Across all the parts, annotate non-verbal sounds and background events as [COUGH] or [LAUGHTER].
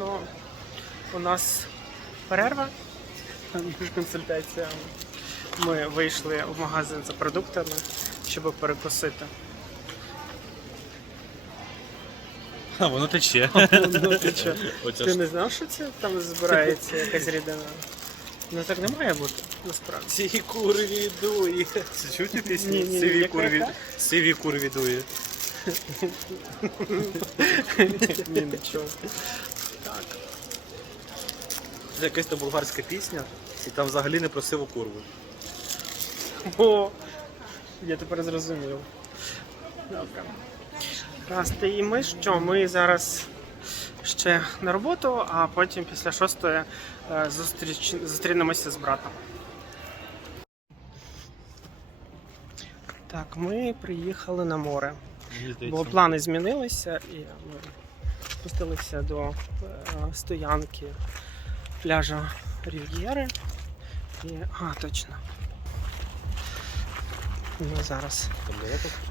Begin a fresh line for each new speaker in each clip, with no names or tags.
але у нас перерва між консультаціями. Ми вийшли в магазин за продуктами, щоб перекусити.
А, воно тече.
Ну, чо?
Оця
Ти не знав, що це там збирається якась рідина? Ну так не має бути, насправді.
Ці курві дує. Це чуєте пісню?
Ні, ні, ні,
Сиві
яка?
Сиві курві дує.
Ні, нічого.
Це якась там болгарська пісня, і там взагалі не про сиву курву.
О, я тепер зрозумів. Добре. Раз, і ми що? Ми зараз ще на роботу, а потім після шостої е, зустріч, зустрінемося з братом. Так, ми приїхали на море. Бо плани змінилися і ми спустилися до е, стоянки пляжа Рів'єри. І... А, точно. Ми зараз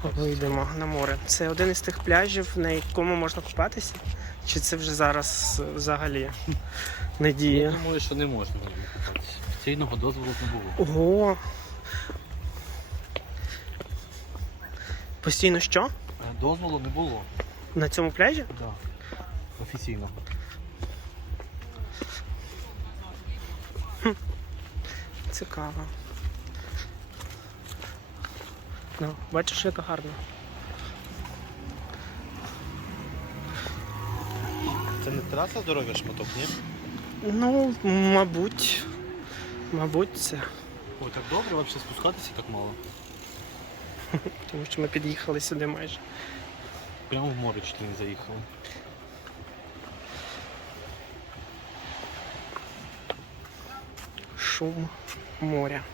вийдемо на море. Це один із тих пляжів, на якому можна купатися? Чи це вже зараз е, взагалі не діє?
Я думаю, що не можна купатися. Офіційного дозволу не було.
Ого. Постійно що?
Е, Дозволу не було.
На цьому пляжі?
Да. Офіційно.
Цікаво. Ну, бачиш, як гарно.
Це не траса здоров'я шматок, ні?
Ну, мабуть. Мабуть, це.
Ой, так добре, взагалі спускатися так мало. [LAUGHS]
Тому що ми під'їхали сюди майже.
Прямо в море чуть не заїхали.
Шум моря.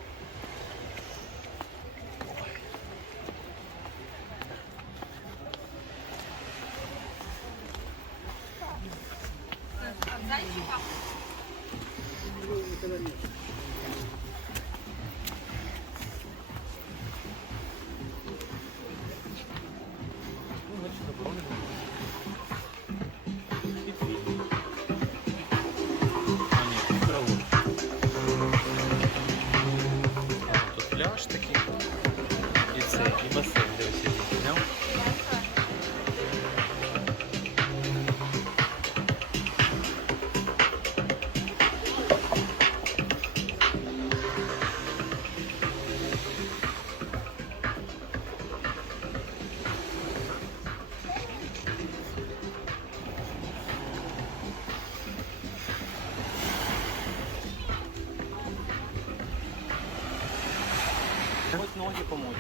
Хоть ноги помочь.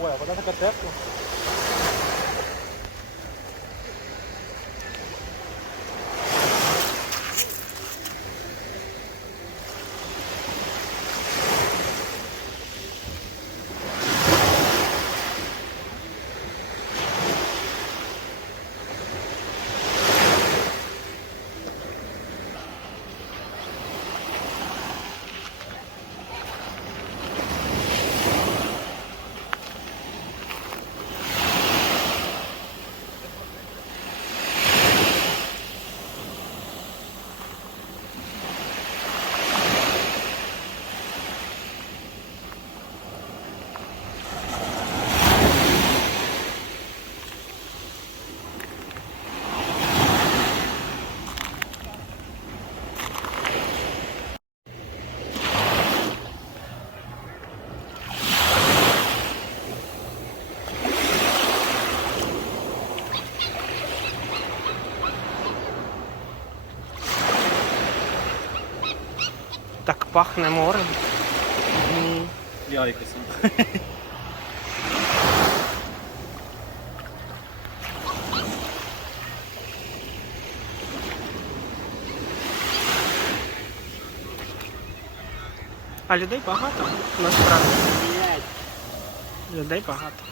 Ой, а вода така
пахне морем.
Ярика
А людей багато, насправді. Людей багато.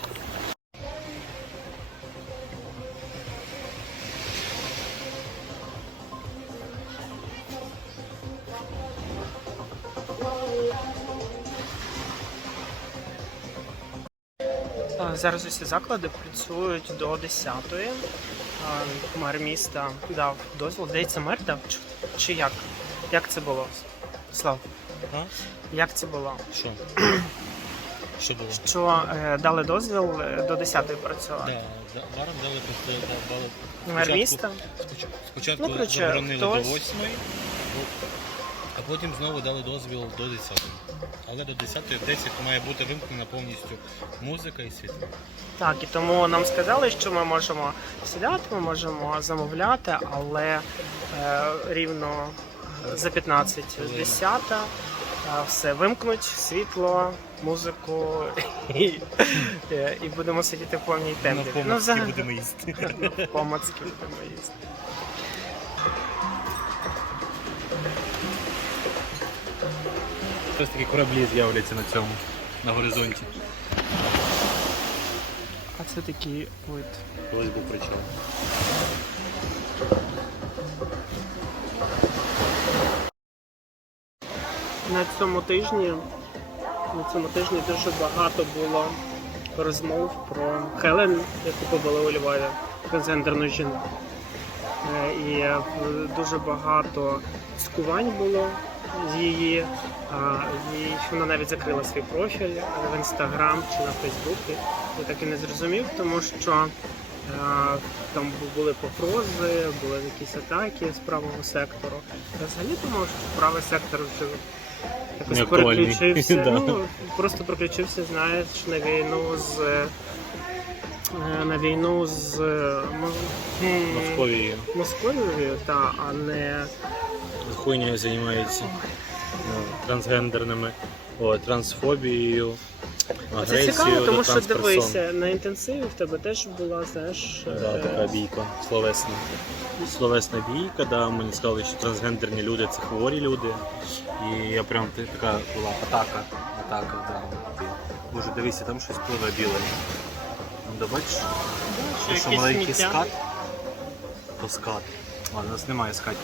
Зараз усі заклади працюють до 10-ї. Мер міста дав дозвіл. Здається, мер дав чи, чи як? Як це було? Слав,
А?
як це було?
Що? [CLEARS THROAT] Що було?
Що е, дали дозвіл е, до 10-ї працювати?
Да, да, барам дали просто да, дали
Мер
спочатку-
міста?
спочатку, спочатку
Ну, коротше,
заборонили
хтось-
до 8, а потім знову дали дозвіл до 10. Але до 10 в 10 має бути вимкнена повністю музика і світло.
Так, і тому нам сказали, що ми можемо сідати, ми можемо замовляти, але е, рівно за 15 з 10 е, все вимкнуть, світло, музику [LAUGHS] і, е, і будемо сидіти в повній темряві.
помацьки
взагалі,
будемо їсти. [LAUGHS]
помацьки будемо їсти.
Ось такі кораблі з'являться на цьому, на горизонті.
А це такий вид.
Колись був причал.
На цьому тижні на цьому тижні дуже багато було розмов про Хелен, яку побили у Львові, трансгендерну жінку. Е, І е, дуже багато цькувань було з її. І вона навіть закрила свій профіль в інстаграм чи на Фейсбуці. Я так і не зрозумів, тому що е, там були погрози, були якісь атаки з правого сектору. Та Взагалі тому що правий сектор вже якось переключився. [LAUGHS] Ну, просто переключився, знаєш, на війну з. е, На війну з
Московією.
Московією, та, а не
Хуйнею займається. Ну, трансгендерними, о, трансфобією,
це
агресією
цікаво,
до
тому що
трансперсон.
дивися, на інтенсиві в тебе теж була, знаєш,
Да,
е,
така бійка словесна. Словесна бійка, да, мені сказали, що трансгендерні люди це хворі люди. І я прям та- така була атака. Атака, да. Ти, Боже, дивися, там щось пливе біле. Там, да, бачиш,
що
що
якесь
маленький
сміття.
скат, то скат. А, у нас немає скатів.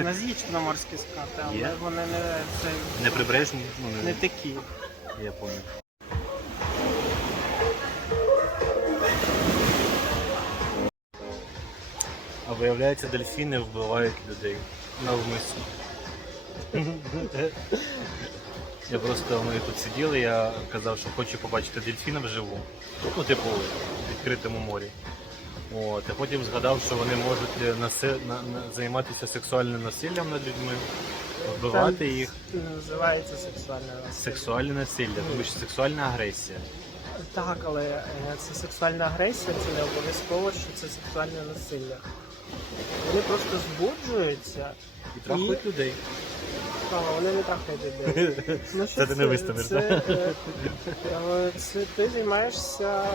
У нас є чорноморські скати, але
Є?
вони не, це,
Не прибережні, ну не,
не такі.
я понял. А виявляється, дельфіни вбивають людей навмисно. Я просто ми тут сиділи, я казав, що хочу побачити дельфіна вживу. Ну, типу, в відкритому морі. От, а потім згадав, що вони можуть наси... на... на- займатися сексуальним насиллям над людьми, вбивати
Там
їх.
Називається сексуальне насилля.
Сексуальне насилля, тому що сексуальна агресія.
Так, але е, це сексуальна агресія, це не обов'язково, що це сексуальне насилля. Вони просто збуджуються,
І трахають людей.
А вони не трахають людей. [LAUGHS] Ну, що
Це ти не виставиш,
це, е, е, це ти займаєшся е,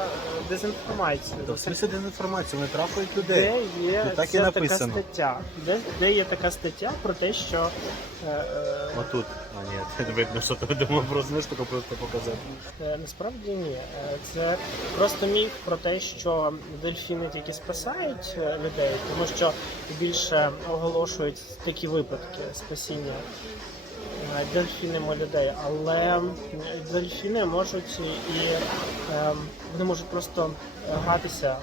дезінформацією.
Та в смислі дезінформацію, вони трахають
Де є
Тут так і
така
написано.
стаття? Де, де є така стаття про те, що е, е,
Отут. А ні, [LAUGHS] видно, що ти думав знаєш, таке просто показати.
Е, Насправді ні. Е, Це просто міф про те, що дельфіни тільки спасають е, людей, тому що більше оголошують такі випадки спасіння е, дельфінами людей. Але дельфіни можуть і вони можуть просто гратися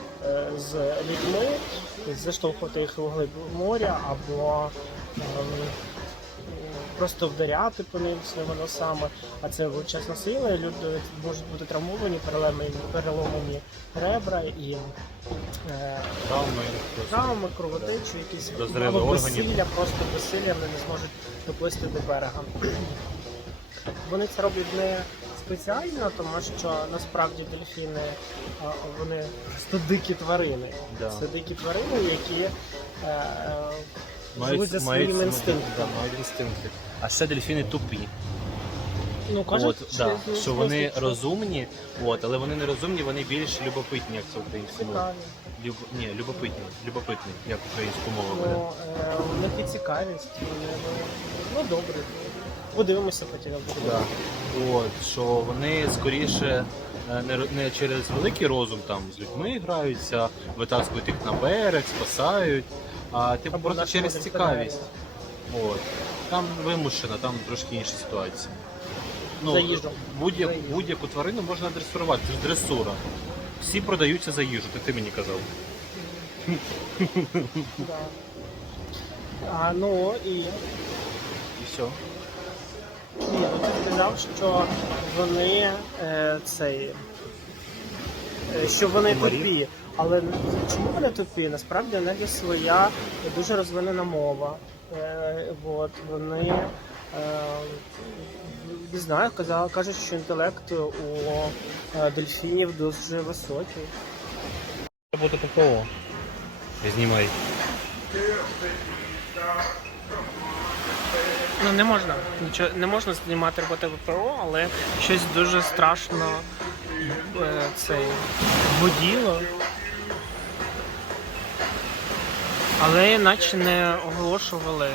з людьми, заштовхувати їх у глиб моря або ем, просто вдаряти по ним своїми носами, а це величезна сила, і люди можуть бути травмовані, переломані, переломані ребра і е,
Травми.
травми, кровотечі, якісь або безсилля, просто безсилля вони не зможуть доплисти до берега. [CLEARS THROAT] Вони це роблять не спеціально, тому що насправді дельфіни вони просто дикі тварини.
Да.
Це дикі тварини, які е, е, живуть за
мають,
своїм інстинктом.
Да, мають інстинкти. А ще дельфіни тупі.
Ну, кажуть,
От, да,
ну,
що вони
що
розумні, от, але вони не розумні, вони більш любопитні, як це українською мовою.
цікаві.
Люб... Ні, любопитні, любопитні, як українською мовою буде.
Ну, е, у них і цікавість. Вони, ну, ну добре. Подивимося потім.
Да. От, що вони скоріше е, не, ро- не через великий розум там з людьми граються, витаскують їх на берег, спасають, а типу просто через цікавість. От. Там вимушена, там трошки інша ситуація. Ну. Будь-яку, будь-яку тварину можна дресурувати, це ж дресура. Всі продаються за їжу, так ти мені казав.
Да. А, ну і
І все.
Ні, ну ти сказав, що вони е, цей. Е, Що вони тупі. Але чому вони тупі? Насправді у них є своя дуже розвинена мова. Е, от, вони е, не знаю, казали, кажуть, що інтелект у дельфінів дуже високий.
Робота ППО. Знімай.
Ну не можна нічого не можна знімати роботи ВПО, але щось дуже страшно цей гуділо. Але наче не оголошували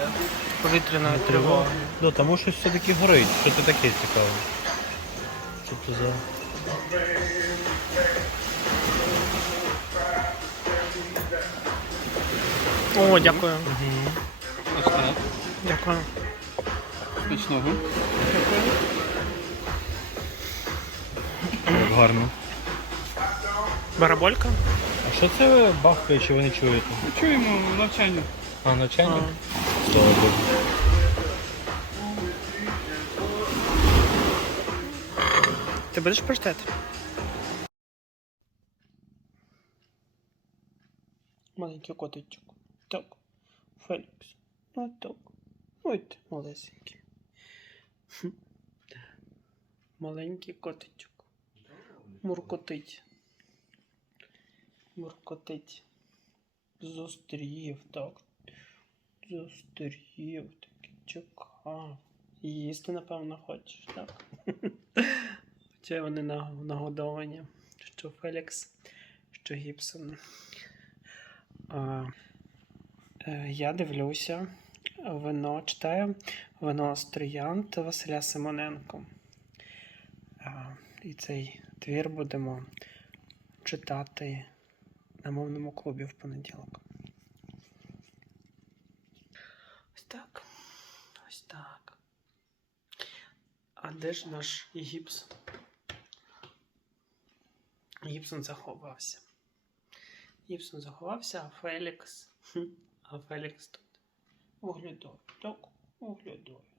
повітряної тривоги.
Ну, тому що все-таки горить. Що це таке цікаве? Що це за.
О, дякую.
Так.
Дякую.
Смачного.
Як гарно.
Бараболька?
А що це бахкає, чи ви не чуєте?
Ми Чуємо навчання.
А, навчання? Слава Богу.
Ти будеш прочитати? Маленький котичок. Так. Фелікс. Ну так. Ой ти малесенький. Маленький котичок. Муркотить. Муркотить. Зустрів, так. Зустрів, таки чекав. Їсти, напевно, хочеш, так? [LAUGHS] Хоча вони нагодовані. Що Фелікс, що Гібсон. А, е, я дивлюся. Вино читаю. Вино з Василя Симоненко. А, і цей твір будемо читати на мовному клубі в понеділок. Ось так. Ось так. А де ж наш гіпс? Гібсон заховався. Гібсон заховався, а Фелікс. [LAUGHS] А Фелікс тут. Оглядовий. Так, оглядовий.